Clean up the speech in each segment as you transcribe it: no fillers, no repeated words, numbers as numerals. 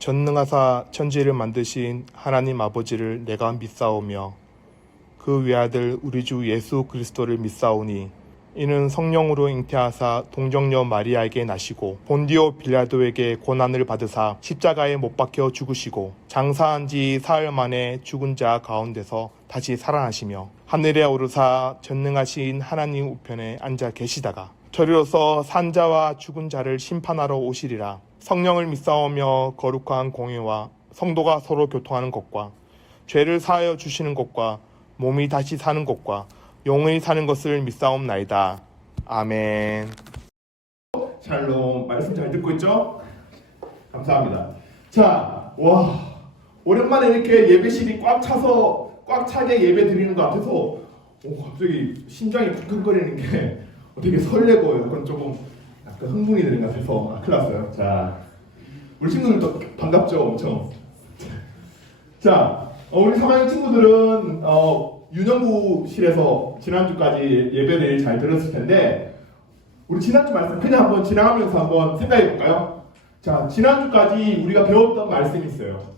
전능하사 천지를 만드신 하나님 아버지를 내가 믿사오며 그 외아들 우리 주 예수 그리스도를 믿사오니 이는 성령으로 잉태하사 동정녀 마리아에게 나시고 본디오 빌라도에게 고난을 받으사 십자가에 못 박혀 죽으시고 장사한 지 사흘 만에 죽은 자 가운데서 다시 살아나시며 하늘에 오르사 전능하신 하나님 우편에 앉아 계시다가 저리로서 산자와 죽은 자를 심판하러 오시리라. 성령을 믿사오며 거룩한 공예와 성도가 서로 교통하는 것과 죄를 사하여 주시는 것과 몸이 다시 사는 것과 영원히 사는 것을 믿사옵나이다. 아멘. 샬롬. 말씀 잘 듣고 있죠? 감사합니다. 자, 와, 오랜만에 이렇게 예배실이 꽉 차게 예배 드리는 것 같아서 갑자기 심장이 쿵쿵거리는 게 되게 설레고 약간 조금 흥분이 되는 것 같아서 큰일 났어요. 자, 우리 친구들도 반갑죠? 엄청. 자, 우리 3학년 친구들은 윤영구실에서 지난주까지 예배를 잘 들었을 텐데 우리 지난주 말씀 그냥 한번 지나가면서 한번 생각해 볼까요? 자, 지난주까지 우리가 배웠던 말씀이 있어요.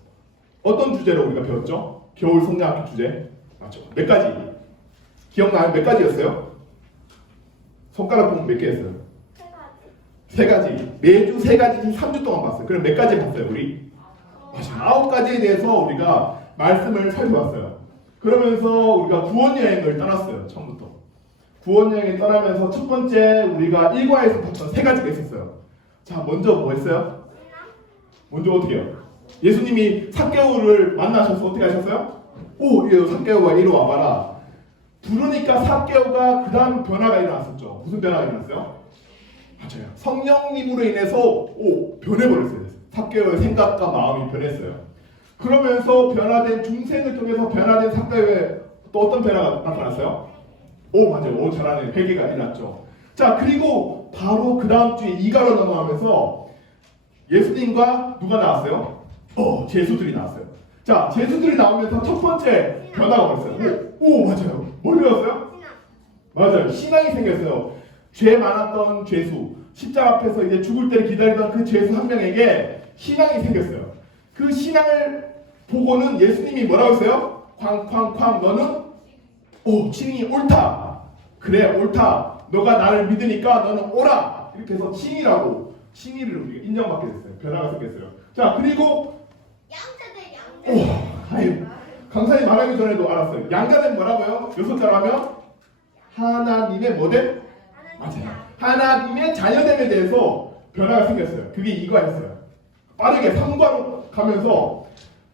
어떤 주제로 우리가 배웠죠? 겨울 성장학기 주제. 맞죠? 몇 가지? 기억나요? 몇 가지였어요? 손가락 보면 몇 개였어요? 세 가지. 매주 세 가지 3주 동안 봤어요. 그럼 몇 가지 봤어요, 우리? 맞아요. 9가지에 대해서 우리가 말씀을 살펴봤어요. 그러면서 우리가 구원 여행을 떠났어요. 처음부터. 구원 여행을 떠나면서 첫 번째 우리가 1과에서 봤던 세 가지가 있었어요. 자, 먼저 뭐 했어요? 먼저 어떻게 해요? 예수님이 삭개오를 만나셔서 어떻게 하셨어요? 삭개오가 이리 와봐라. 부르니까 삭개오가 그 다음 변화가 일어났었죠. 무슨 변화가 일어났어요? 맞아요. 성령님으로 인해서 변해버렸어요. 삭개오의 생각과 마음이 변했어요. 그러면서 변화된 중생을 통해서 변화된 삭개오에 또 어떤 변화가 나타났어요? 맞아요. 잘하네. 회개가 일어났죠. 자, 그리고 바로 그 다음 주에 2가로 넘어가면서 예수님과 누가 나왔어요? 제수들이 나왔어요. 자, 제수들이 나오면서 첫 번째 변화가 뭐였어요? 맞아요. 뭘 배웠어요? 맞아요. 신앙이 생겼어요. 죄 많았던 죄수, 십자가 앞에서 이제 죽을 때를 기다리던 그 죄수 한 명에게 신앙이 생겼어요. 그 신앙을 보고는 예수님이 뭐라고 했어요? 쾅쾅쾅 너는 칭이 옳다. 그래 옳다. 너가 나를 믿으니까 너는 오라. 이렇게 해서 칭의를 우리가 인정받게 됐어요. 변화가 생겼어요. 자, 그리고 강사님 말하기 전에도 알았어요. 양자는 뭐라고요? 6자로 하면 하나님의 뭐됨? 맞아요. 하나님의 자녀됨에 대해서 변화가 생겼어요. 그게 이거였어요. 빠르게 3과로 가면서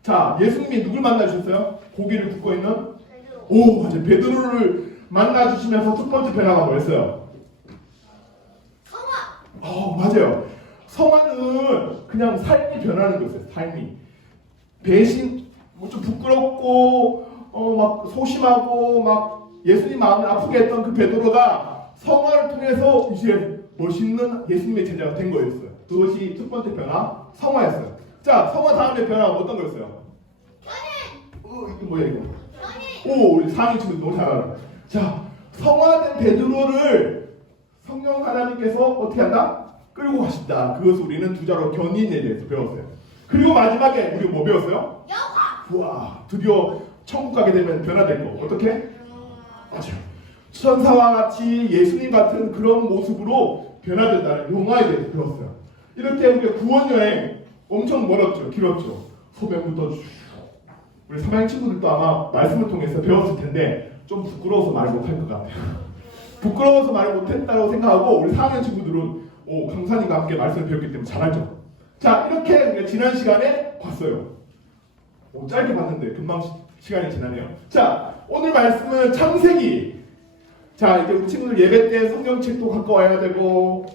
자, 예수님이 누굴 만나주셨어요? 고기를 굽고 있는 맞아요. 베드로를 만나주시면서 첫 번째 변화가 뭐였어요? 성화. 맞아요. 성화는 그냥 삶이 변하는 거였어요. 삶이 배신, 좀 부끄럽고 막 소심하고 막 예수님 마음을 아프게 했던 그 베드로가 성화를 통해서 이제 멋있는 예수님의 제자가 된 거였어요. 그것이 첫 번째 변화, 성화였어요. 자, 성화 다음에 변화가 어떤 거였어요? 이게 뭐야 이거? 우리 4학년 친구들 너무 잘 알아. 자, 성화된 베드로를 성령 하나님께서 어떻게 한다? 끌고 가신다. 그것을 우리는 2자로 견인에 대해서 배웠어요. 그리고 마지막에 우리가 뭐 배웠어요? 우와, 드디어 천국 가게 되면 변화될 거. 어떻게? 맞아요. 천사와 같이 예수님 같은 그런 모습으로 변화된다는 영화에 대해서 배웠어요. 이렇게 우리가 구원 여행 엄청 멀었죠. 길었죠. 소변부터 우리 3학년 친구들도 아마 말씀을 통해서 배웠을 텐데 좀 부끄러워서 말 못할 것 같아요. 부끄러워서 말 못했다고 생각하고 우리 4학년 친구들은 강사님과 함께 말씀을 배웠기 때문에 잘하죠. 자, 이렇게 우리가 지난 시간에 봤어요. 짧게 봤는데 금방 시간이 지나네요. 자, 오늘 말씀은 창세기. 자, 이제 우리 친구들 예배 때 성경책도 갖고 와야 되고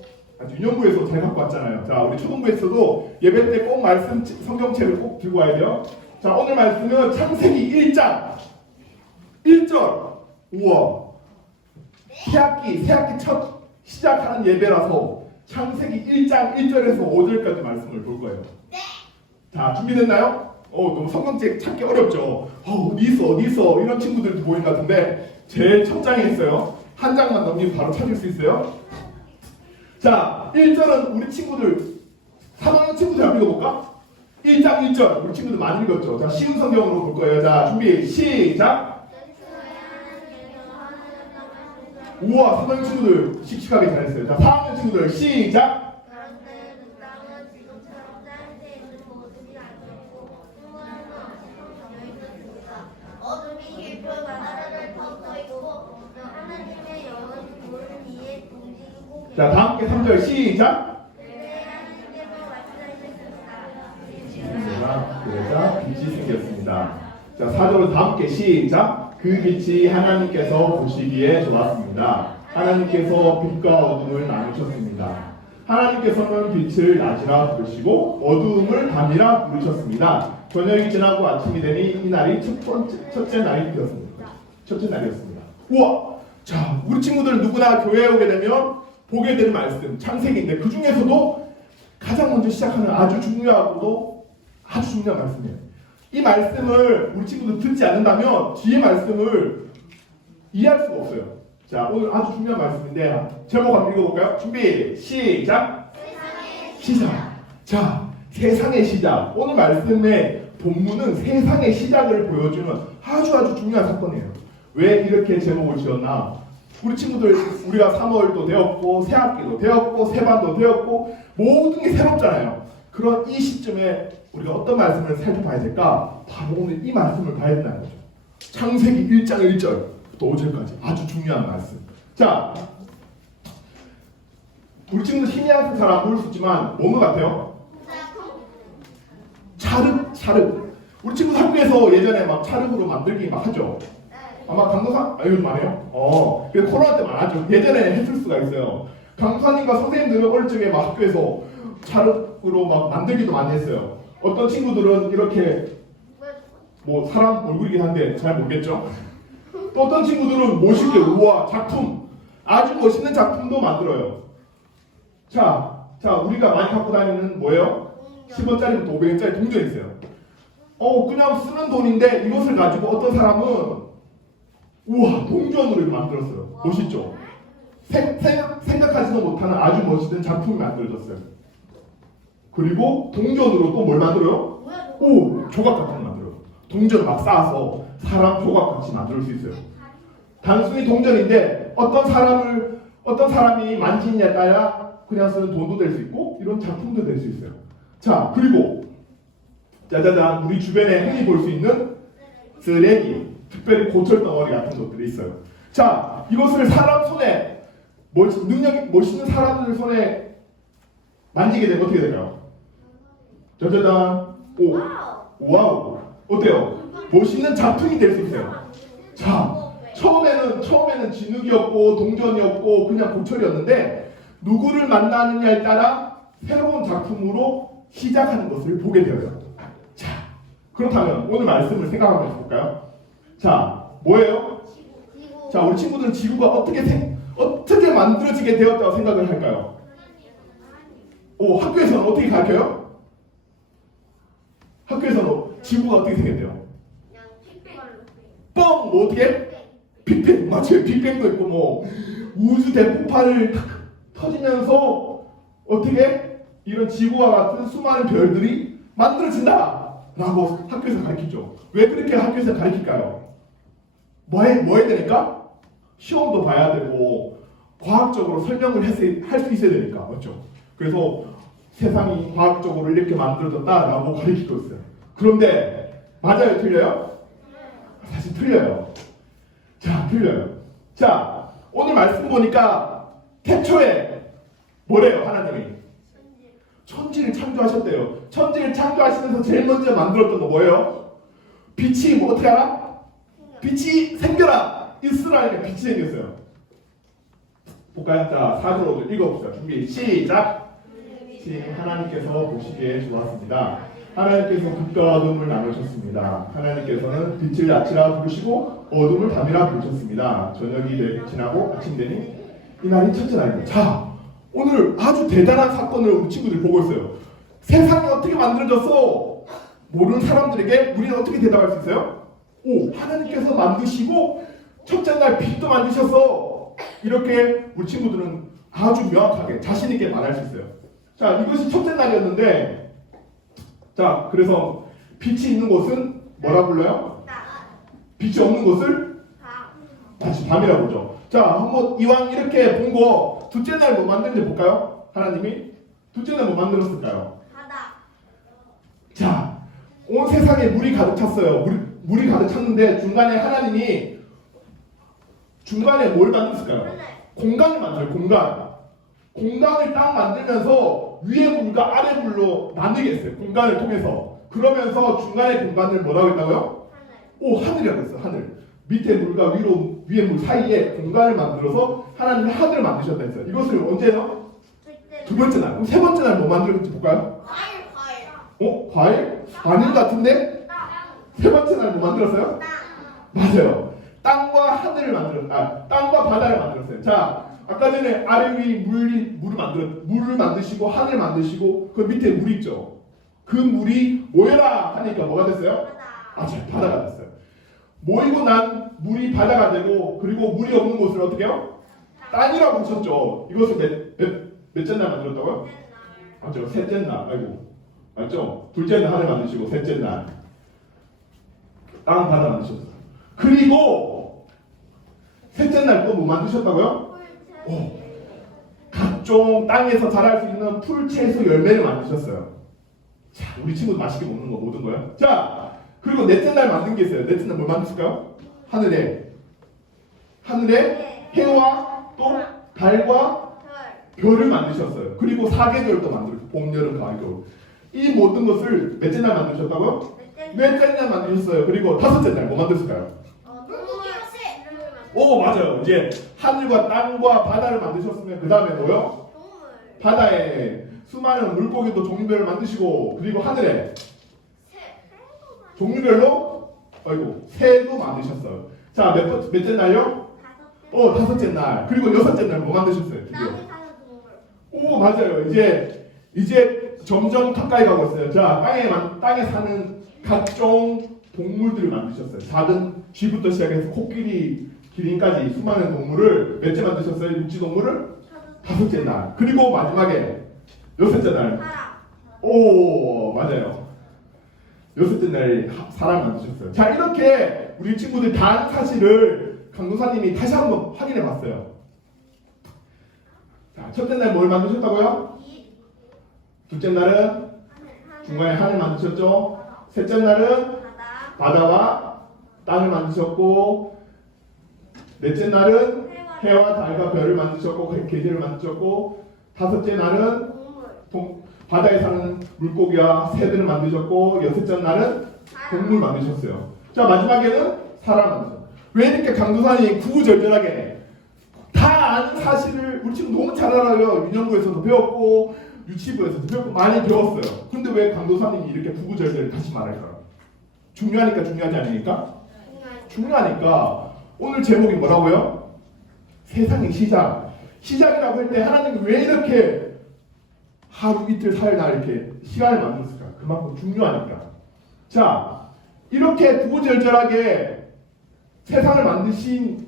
윤영구에서 잘 갖고 왔잖아요. 자, 우리 초등부에서도 예배 때 꼭 말씀 성경책을 꼭 들고 와야 돼요. 자, 오늘 말씀은 창세기 1장 1절. 우와, 새학기 첫 시작하는 예배라서 창세기 1장 1절에서 5절까지 말씀을 볼 거예요. 자, 준비됐나요? 너무 성경책 찾기 어렵죠. 어디 있어 이런 친구들도 보이는 것 같은데 제일 첫 장에 있어요. 한 장만 넘기면 바로 찾을 수 있어요. 자, 1절은 우리 친구들 3학년 친구들 한번 읽어볼까? 1장 1절. 우리 친구들 많이 읽었죠? 자, 쉬운 성경으로 볼 거예요. 자, 준비, 시작! 우와, 3학년 친구들 씩씩하게 잘했어요. 자, 4학년 친구들 시작! 자, 다 함께 3절 시작! 그래서 빛이 생겼습니다. 자, 4절은 다 함께 시작! 그 빛이 하나님께서 보시기에 좋았습니다. 하나님께서 빛과 어둠을 나누셨습니다. 하나님께서는 빛을 낮이라 부르시고 어두움을 밤이라 부르셨습니다. 저녁이 지나고 아침이 되니 이날이 첫째 날이 되었습니다. 첫째 날이었습니다. 우와! 자, 우리 친구들 누구나 교회에 오게 되면 보게 되는 말씀, 창세기인데 그 중에서도 가장 먼저 시작하는 아주 중요하고도 아주 중요한 말씀이에요. 이 말씀을 우리 친구들 듣지 않는다면 뒤에 말씀을 이해할 수가 없어요. 자, 오늘 아주 중요한 말씀인데 제목 한번 읽어볼까요? 준비, 시작! 시작! 자, 세상의 시작. 오늘 말씀의 본문은 세상의 시작을 보여주는 아주 중요한 사건이에요. 왜 이렇게 제목을 지었나? 우리 친구들 우리가 3월도 되었고 새학기도 되었고 새반도 되었고 모든 게 새롭잖아요. 그런 이 시점에 우리가 어떤 말씀을 살펴봐야 될까? 바로 오늘 이 말씀을 봐야 된다는 거죠. 창세기 1장 1절부터 5절까지 아주 중요한 말씀. 자, 우리 친구들 힘이 약한 사람 모를 수 있지만 뭐는 같아요? 찰흙. 우리 친구들 학교에서 예전에 막 찰흙으로 만들기 막 하죠. 아마 강도사 요즘 안 해요? 코로나 때만 하죠. 예전에 했을 수가 있어요. 강도사님과 선생님들은 어릴 적에 막 학교에서 찰흙으로 막 만들기도 많이 했어요. 어떤 친구들은 이렇게 뭐 사람 얼굴이긴 한데 잘 모르겠죠. 또 어떤 친구들은 멋있게 우와 작품 아주 멋있는 작품도 만들어요. 자 우리가 많이 갖고 다니는 뭐예요? 10원짜리부터 500원짜리 동전이 있어요. 그냥 쓰는 돈인데 이것을 가지고 어떤 사람은 우와 동전으로 만들었어요. 멋있죠? 생각하지도 못하는 아주 멋있는 작품이 만들어졌어요. 그리고 동전으로 또 뭘 만들어요? 조각 같은 거 만들어요. 동전을 막 쌓아서 사람 조각 같이 만들 수 있어요. 단순히 동전인데 어떤 사람이 만지느냐에 따라 그냥 쓰는 돈도 될 수 있고 이런 작품도 될 수 있어요. 자, 그리고 짜자잔 우리 주변에 흔히 볼 수 있는 쓰레기, 특별히 고철 덩어리 같은 것들이 있어요. 자, 이것을 사람 손에 능력이 멋있는 사람들 손에 만지게 되면 어떻게 될까요? 짜자잔 와우 어때요? 멋있는 작품이 될 수 있어요. 자, 처음에는 진흙이었고 동전이었고 그냥 고철이었는데 누구를 만나느냐에 따라 새로운 작품으로 시작하는 것을 보게 되어요. 자, 그렇다면 오늘 말씀을 생각하면서 볼까요? 자, 뭐예요? 자, 우리 친구들은 지구가 어떻게 만들어지게 되었다고 생각을 할까요? 학교에서는 어떻게 가르쳐요? 학교에서는 지구가 어떻게 생겼대요? 뭐 어떻게? 빅뱅, 맞아요. 빅뱅도 있고 뭐 우주 대폭발을 터지면서 어떻게 이런 지구와 같은 수많은 별들이 만들어진다라고 학교에서 가르치죠. 왜 그렇게 학교에서 가르칠까요? 뭐 해야 되니까? 시험도 봐야 되고 과학적으로 설명을 할 수 있어야 되니까, 맞죠? 그래서 세상이 과학적으로 이렇게 만들어졌다라고 가르치고 있어요. 그런데 맞아요, 틀려요? 사실 틀려요. 자, 틀려요. 자, 오늘 말씀 보니까 태초에 뭐래요, 하나님이? 천지를 창조하셨대요. 천지를 창조하시면서 제일 먼저 만들었던 거 뭐예요? 빛이 뭐 어떻게 알아? 빛이 생겨라! 있으라니까 빛이 생겼어요. 볼까요? 자, 4절 5절 읽어봅시다. 준비, 시작! 하나님께서 보시기에 좋았습니다. 하나님께서 빛과 어둠을 나누셨습니다. 하나님께서는 빛을 낮이라 부르시고 어둠을 밤이라 부르셨습니다. 저녁이 지나고 아침 되니 이날이 첫째 날입니다. 자, 오늘 아주 대단한 사건을 우리 친구들이 보고 있어요. 세상이 어떻게 만들어졌어? 모르는 사람들에게 우리는 어떻게 대답할 수 있어요? 하나님께서 만드시고 첫째 날 빛도 만드셔서 이렇게 우리 친구들은 아주 명확하게 자신 있게 말할 수 있어요. 자, 이것이 첫째 날이었는데 자, 그래서 빛이 있는 곳은 뭐라 불러요? 빛이 없는 곳을 다시 밤이라고 그러죠. 자, 한번 이왕 이렇게 본 거 둘째 날 뭐 만드는지 볼까요? 하나님이 둘째 날 뭐 만들었을까요? 자, 온 세상에 물이 가득 찼어요. 물이 가득 찼는데 중간에 하나님이 중간에 뭘 만들었을까요? 공간을 만들어요. 공간을 딱 만들면서 위에 물과 아래 물로 나누게 했어요. 공간을 통해서. 그러면서 중간에 공간을 뭐라고 했다고요? 하늘이라고 했어요. 하늘. 밑에 물과 위에 물 사이에 공간을 만들어서 하나님이 하늘을 만드셨다 했어요. 이것을 언제요? 두 번째 날. 그럼 세 번째 날 뭐 만들었는지 볼까요? 과일? 아닌 것 같은데? 세 번째 날 뭐 만들었어요? 맞아요. 땅과 바다를 만들었어요. 자, 아까 전에 아래 위 물을 만드시고 하늘 만드시고 그 밑에 물 있죠. 그 물이 모여라 하니까 뭐가 됐어요? 바다가 됐어요. 모이고 난 물이 바다가 되고 그리고 물이 없는 곳을 어떻게 해요? 땅이라고 하셨죠. 이것을 몇째 날 만들었다고요? 맞죠. 셋째 날. 맞죠? 둘째 날 하늘 만드시고 셋째 날 땅 바다 만드셨어요. 그리고 셋째 날 또 뭐 만드셨다고요? 각종 땅에서 자랄 수 있는 풀, 채소, 열매를 만드셨어요. 자, 우리 친구도 맛있게 먹는 거 모든 거요. 자, 그리고 넷째 날 만든 게 있어요. 넷째 날 뭘 만드실까요? 하늘에 해와 또 달과 별을 만드셨어요. 그리고 사계절도 만들었어요. 봄, 여름, 가을, 겨울. 이 모든 것을 몇째 날 만드셨다고요? 넷째 날 만드셨어요. 그리고 다섯째 날 뭐 만드실까요? 맞아요. 이제 하늘과 땅과 바다를 만드셨으면 그 다음에 뭐요? 바다에 수많은 물고기도 종류별로 만드시고 그리고 하늘에 종류별로 새도 만드셨어요. 자, 몇째 날요? 다섯째 날. 그리고 여섯째 날 뭐 만드셨어요? 맞아요. 이제 점점 가까이 가고 있어요. 자, 땅에 사는 각종 동물들을 만드셨어요. 작은 쥐부터 시작해서 코끼리, 기린까지 수많은 동물을 몇째 만드셨어요? 육지 동물을? 다섯째 날. 그리고 마지막에 여섯째 날. 맞아요. 여섯째 날 사람 만드셨어요. 자, 이렇게 우리 친구들 다 아는 사실을 강도사님이 다시 한번 확인해 봤어요. 자, 첫째 날 뭘 만드셨다고요? 둘째 날은 중간에 하늘 만드셨죠? 셋째 날은 바다와 땅을 만드셨고 넷째 날은 해와 달과 별을 만드셨고 계절을 만드셨고 다섯째 날은 바다에 사는 물고기와 새들을 만드셨고 여섯째 날은 동물 만드셨어요. 자, 마지막에는 사람 만드셨어요. 왜 이렇게 강도사님이 구구절절하게 다 아는 사실을 우리 친구 너무 잘 알아요. 유년부에서도 배웠고 유치부에서도 배웠고 많이 배웠어요. 근데 왜 강도사님이 이렇게 구구절절 다시 말할까요? 중요하니까 중요하지 않으니까? 중요하니까. 오늘 제목이 뭐라고요? 세상의 시작이라고 할 때 하나님이 왜 이렇게 하루 이틀 사흘 날 이렇게 시간을 만들었을까? 그만큼 중요하니까. 자, 이렇게 구구절절하게 세상을 만드신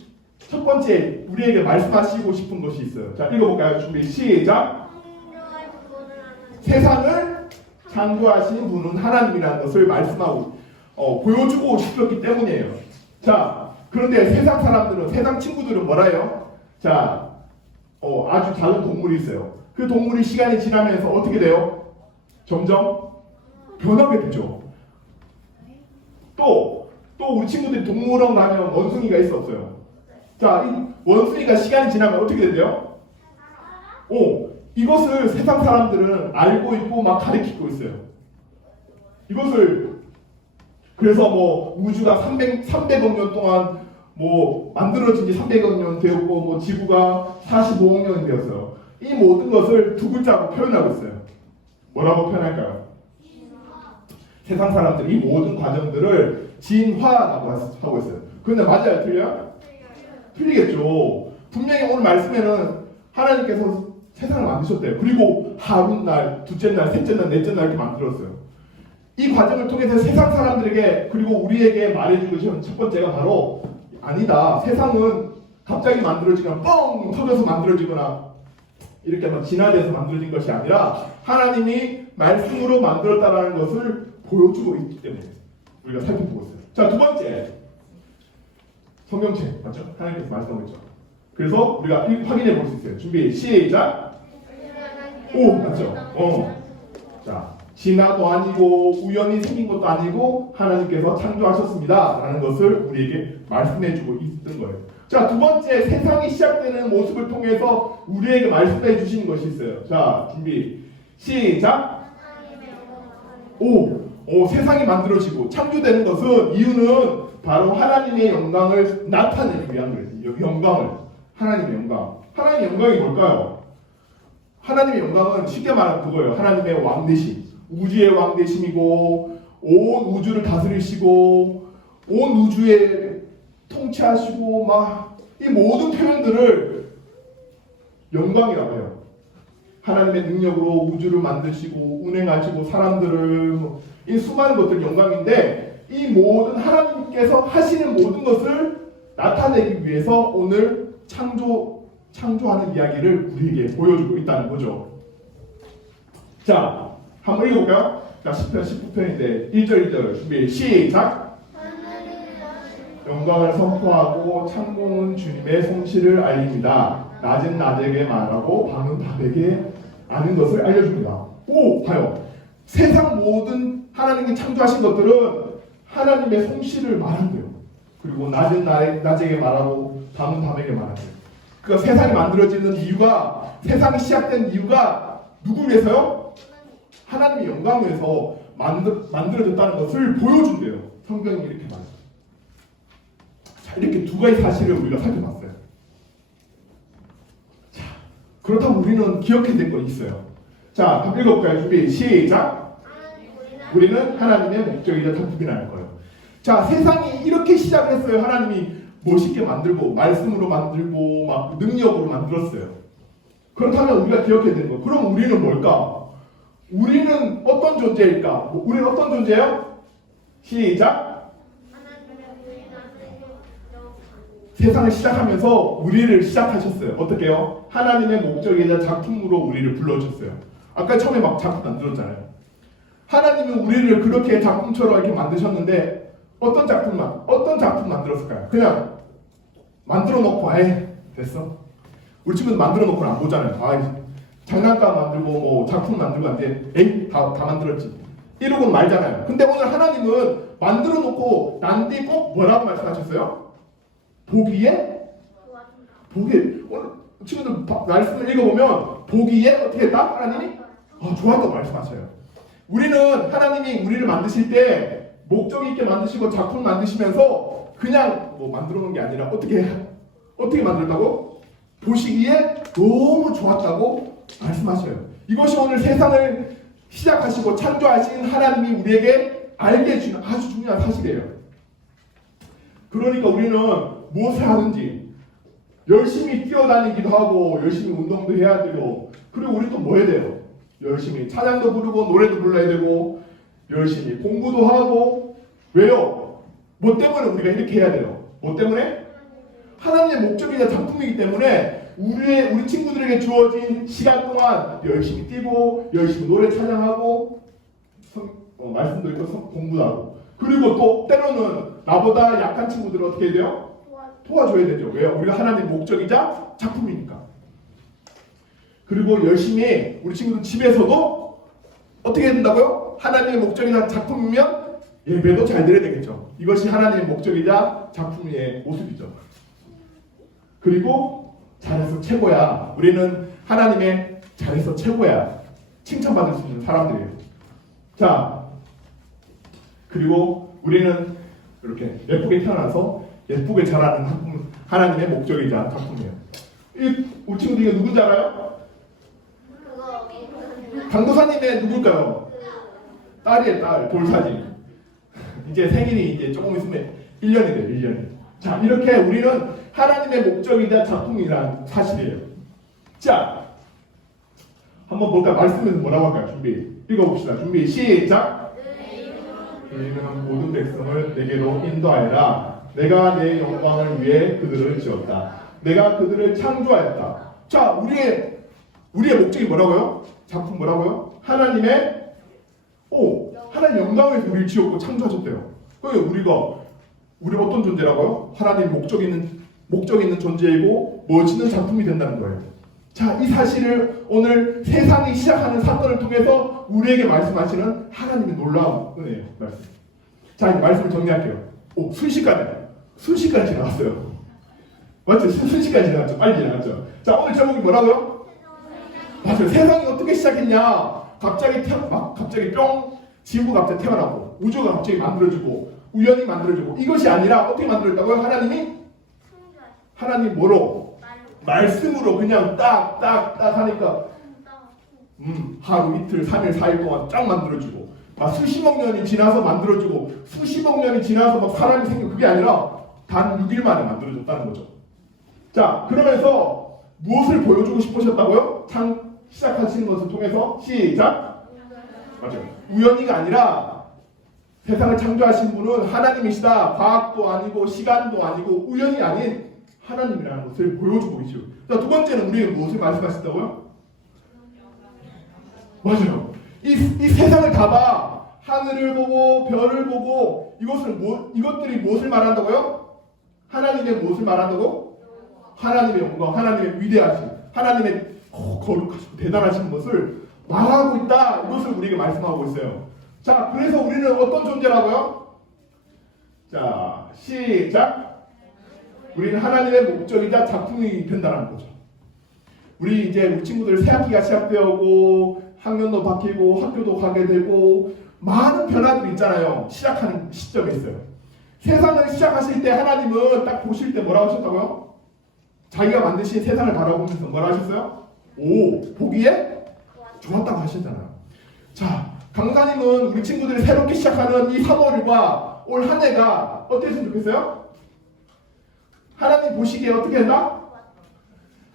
첫 번째 우리에게 말씀하시고 싶은 것이 있어요. 자, 읽어볼까요? 준비 시작. 세상을 창조하신 분은 하나님이라는 것을 말씀하고 보여주고 싶었기 때문이에요. 자, 그런데 세상 사람들은, 세상 친구들은 뭐라 해요? 자, 아주 작은 동물이 있어요. 그 동물이 시간이 지나면서 어떻게 돼요? 점점 변하게 되죠. 또 우리 친구들이 동물원 가면 원숭이가 있어 없어요? 자, 이 원숭이가 시간이 지나면 어떻게 된대요? 이것을 세상 사람들은 알고 있고 막 가르치고 있어요. 이것을 그래서 우주가 300억 년 동안 만들어진 지 300억 년 되었고 지구가 45억 년이 되었어요. 이 모든 것을 두 글자로 표현하고 있어요. 뭐라고 표현할까요? 세상 사람들이 이 모든 과정들을 진화라고 하고 있어요. 그런데 맞아요? 틀려요? 틀리겠죠. 분명히 오늘 말씀에는 하나님께서 세상을 만드셨대요. 그리고 하루날, 둘째 날, 셋째 날, 넷째 날 이렇게 만들었어요. 이 과정을 통해서 세상 사람들에게 그리고 우리에게 말해준 것이 첫 번째가 바로 아니다. 세상은 갑자기 만들어지거나 뻥 터져서 만들어지거나 이렇게 막 진화돼서 만들어진 것이 아니라 하나님이 말씀으로 만들었다라는 것을 보여주고 있기 때문에 우리가 살펴보고 있어요. 자, 두 번째. 성경책 맞죠? 하나님께서 말씀하고 있죠. 그래서 우리가 확인해 볼 수 있어요. 준비 시작. 오 맞죠? 자 진화도 아니고 우연히 생긴 것도 아니고 하나님께서 창조하셨습니다. 라는 것을 우리에게 말씀해주고 있던 거예요. 자, 두 번째 세상이 시작되는 모습을 통해서 우리에게 말씀해 주시는 것이 있어요. 자, 준비 시작. 세상이 만들어지고 창조되는 것은 이유는 바로 하나님의 영광을 나타내기 위한 거예요. 영광을 하나님의 영광. 하나님의 영광이 뭘까요? 하나님의 영광은 쉽게 말하면 그거예요. 하나님의 왕되심, 우주의 왕되심이고 온 우주를 다스리시고 온 우주에 통치하시고 막 이 모든 표현들을 영광이라고 해요. 하나님의 능력으로 우주를 만드시고 운행하시고 사람들을 이 수많은 것들 영광인데 이 모든 하나님께서 하시는 모든 것을 나타내기 위해서 오늘 창조하는 이야기를 우리에게 보여주고 있다는 거죠. 자, 한번 읽어볼까요? 자, 10편 19편인데 1절 2절 준비 시작. 영광을 선포하고 창공은 주님의 솜씨를 알립니다. 낮은 낮에게 말하고 밤은 밤에게 아는 것을 알려줍니다. 봐요. 세상 모든 하나님이 창조하신 것들은 하나님의 솜씨를 말한 거예요. 그리고 낮은 낮에게 말하고 밤은 밤에게 말하는 거예요. 그러니까 세상이 만들어지는 이유가, 세상이 시작된 이유가 누구를 위해서요? 하나님의 영광을 위해서 만들어졌다는 것을 보여준대요. 성경이 이렇게 말해요. 자, 이렇게 두 가지 사실을 우리가 살펴봤어요. 자, 그렇다면 우리는 기억해야 될 건 있어요. 자, 한번 읽어볼까요? 준비 시작. 우리는 하나님의 목적이자 작품이라는 거예요. 자, 세상이 이렇게 시작을 했어요. 하나님이 멋있게 만들고 말씀으로 만들고 막 능력으로 만들었어요. 그렇다면 우리가 기억해야 되는 거. 그럼 우리는 뭘까? 우리는 어떤 존재일까? 우리는 어떤 존재예요? 시작. 세상을 시작하면서 우리를 시작하셨어요. 어떻게요? 하나님의 목적이자 작품으로 우리를 불러주셨어요. 아까 처음에 막 작품 만들었잖아요. 하나님은 우리를 그렇게 작품처럼 이렇게 만드셨는데 어떤 작품 만들었을까요? 그냥 만들어 놓고 됐어. 우리 친구들 만들어 놓고는 안 보잖아요. 장난감 만들고 뭐 작품 만들고 한데 다 만들었지. 이러고는 말잖아요. 근데 오늘 하나님은 만들어 놓고 난 뒤 꼭 뭐라고 말씀하셨어요? 보기에 오늘 친구들 말씀을 읽어보면 보기에 어떻게 했다? 하나님이 좋았다고 말씀하셔요. 우리는 하나님이 우리를 만드실 때 목적 있게 만드시고 작품 만드시면서 그냥 뭐 만들어 놓은 게 아니라 어떻게 만들었다고? 보시기에 너무 좋았다고 말씀하셔요. 이것이 오늘 세상을 시작하시고 창조하신 하나님이 우리에게 알게 해주는 아주 중요한 사실이에요. 그러니까 우리는 무엇을 하든지 열심히 뛰어다니기도 하고 열심히 운동도 해야 되고 그리고 우리 또 뭐 해야 돼요? 열심히 찬양도 부르고 노래도 불러야 되고 열심히 공부도 하고 왜요? 뭐 때문에 우리가 이렇게 해야 돼요? 뭐 때문에? 하나님의 목적이자 작품이기 때문에 우리 친구들에게 주어진 시간 동안 열심히 뛰고 열심히 노래 찬양하고 말씀도 있고 공부도 하고 그리고 또 때로는 나보다 약한 친구들을 어떻게 해야 돼요? 도와줘야 되죠. 왜요? 우리가 하나님의 목적이자 작품이니까. 그리고 열심히 우리 친구들 집에서도 어떻게 해야 된다고요? 하나님의 목적이자 작품이면 예배도 잘 드려야 되겠죠. 이것이 하나님의 목적이자 작품의 모습이죠. 그리고 잘해서 최고야. 우리는 하나님의 잘해서 최고야. 칭찬받을 수 있는 사람들이에요. 자, 그리고 우리는 이렇게 예쁘게 태어나서 예쁘게 자라는 하나님의 목적이자 작품이에요. 우리 친구들 이게 누군지 알아요? 강도사님의 누굴까요? 딸이에요, 딸. 돌사님. 이제 생일이 이제 조금 있으면 1년이 돼요, 1년이. 자, 이렇게 우리는 하나님의 목적이자 작품이란 사실이에요. 자, 한번 볼까요? 말씀에서 뭐라고 할까요? 준비. 읽어봅시다. 준비, 시작. 너희는 모든 백성을 내게로 인도하여라. 내가 내 영광을 위해 그들을 지었다. 내가 그들을 창조하였다. 자, 우리의 목적이 뭐라고요? 작품 뭐라고요? 하나님의 하나님 영광에서 우리를 지었고 창조하셨대요. 그러니까 우리 어떤 존재라고요? 하나님 목적 있는 존재이고 멋있는 작품이 된다는 거예요. 자, 이 사실을 오늘 세상이 시작하는 사건을 통해서 우리에게 말씀하시는 하나님의 놀라운 은혜예요. 말씀. 자, 이제 말씀을 정리할게요. 순식간에 지나갔어요. 맞죠? 순식간에 지나갔죠. 빨리 지나갔죠. 자, 오늘 제목이 뭐라고요? 맞아요. 세상이 어떻게 시작했냐? 갑자기 뿅 지구가 갑자기 태어나고 우주가 갑자기 만들어지고 우연히 만들어지고 이것이 아니라 어떻게 만들었다고요? 하나님 뭐로? 말씀으로 그냥 딱 하니까 하루 이틀 3일 4일 동안 쫙 만들어지고 막 수십억 년이 지나서 만들어지고 수십억 년이 지나서 막 사람이 생기고 그게 아니라 단 6일 만에 만들어졌다는 거죠. 자, 그러면서 무엇을 보여주고 싶으셨다고요? 시작하시는 것을 통해서 시작. 맞아요. 우연히가 아니라 세상을 창조하신 분은 하나님이시다. 과학도 아니고 시간도 아니고 우연이 아닌 하나님이라는 것을 보여주고 계시죠. 자, 두 번째는 우리에게 무엇을 말씀하셨다고요? 맞아요. 이 세상을 다 봐. 하늘을 보고 별을 보고 이것들이 무엇을 말한다고요? 하나님의 무엇을 말한다고? 하나님의 영광, 하나님의 위대하심, 하나님의 거룩하시고 대단하신 것을 말하고 있다. 이것을 우리에게 말씀하고 있어요. 자, 그래서 우리는 어떤 존재라고요? 자, 시작. 우리는 하나님의 목적이자 작품이 된다는 거죠. 우리 친구들 새학기가 시작되고 학년도 바뀌고 학교도 가게 되고 많은 변화들이 있잖아요. 시작하는 시점에 있어요. 세상을 시작하실 때 하나님은 딱 보실 때 뭐라고 하셨다고요? 자기가 만드신 세상을 바라보면서 뭐라 하셨어요? 보기에 좋았다고 하셨잖아요. 자, 강사님은 우리 친구들이 새롭게 시작하는 이 3월과 올 한 해가 어땠으면 좋겠어요? 하나님 보시기에 어떻게 했다?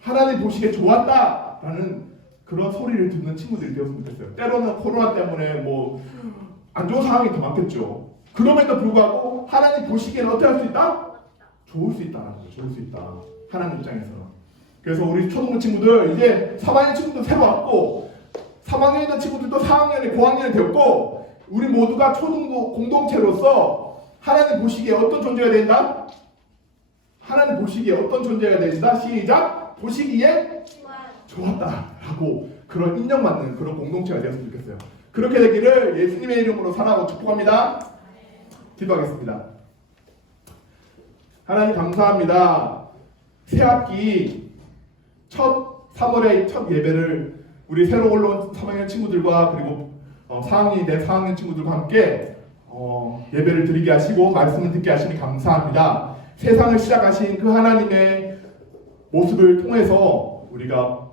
하나님 보시기에 좋았다라는 그런 소리를 듣는 친구들이 되었으면 좋겠어요. 때로는 코로나 때문에 안 좋은 상황이 더 많겠죠. 그럼에도 불구하고 하나님 보시기에는 어떻게 할 수 있다? 좋을 수 있다는 거죠. 좋을 수 있다. 하나님 입장에서는. 그래서 우리 초등부 친구들 이제 3학년 친구도 새로 왔고 3학년에 있는 친구들도 4학년에 고학년이 되었고 우리 모두가 초등부 공동체로서 하나님 보시기에 어떤 존재가 된다? 하나님 보시기에 어떤 존재가 된다? 시작! 보시기에 좋았다라고 그런 인정받는 그런 공동체가 되었으면 좋겠어요. 그렇게 되기를 예수님의 이름으로 사랑하고 축복합니다. 기도하겠습니다. 하나님 감사합니다. 새학기 첫 3월의 첫 예배를 우리 새로 올라온 3학년 친구들과 그리고 4학년이 된 4학년 친구들과 함께 예배를 드리게 하시고 말씀을 듣게 하시니 감사합니다. 세상을 시작하신 그 하나님의 모습을 통해서 우리가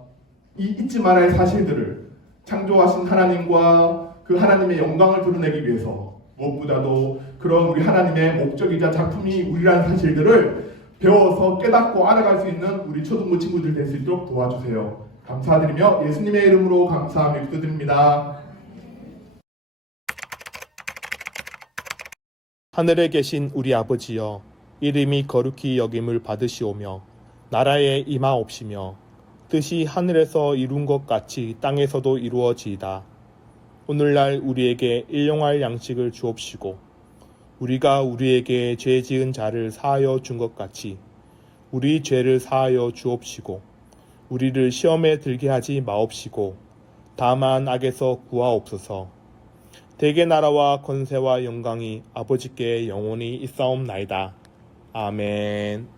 잊지 말아야 할 사실들을 창조하신 하나님과 그 하나님의 영광을 드러내기 위해서 무엇보다도 그런 우리 하나님의 목적이자 작품이 우리라는 사실들을 배워서 깨닫고 알아갈 수 있는 우리 초등부 친구들 될 수 있도록 도와주세요. 감사드리며 예수님의 이름으로 감사하며 기도드립니다. 하늘에 계신 우리 아버지여, 이름이 거룩히 여김을 받으시오며 나라에 임하옵시며 뜻이 하늘에서 이룬 것 같이 땅에서도 이루어지이다. 오늘날 우리에게 일용할 양식을 주옵시고 우리가 우리에게 죄 지은 자를 사하여 준 것 같이 우리 죄를 사하여 주옵시고 우리를 시험에 들게 하지 마옵시고 다만 악에서 구하옵소서. 대개 나라와 권세와 영광이 아버지께 영원히 있사옵나이다. 아멘.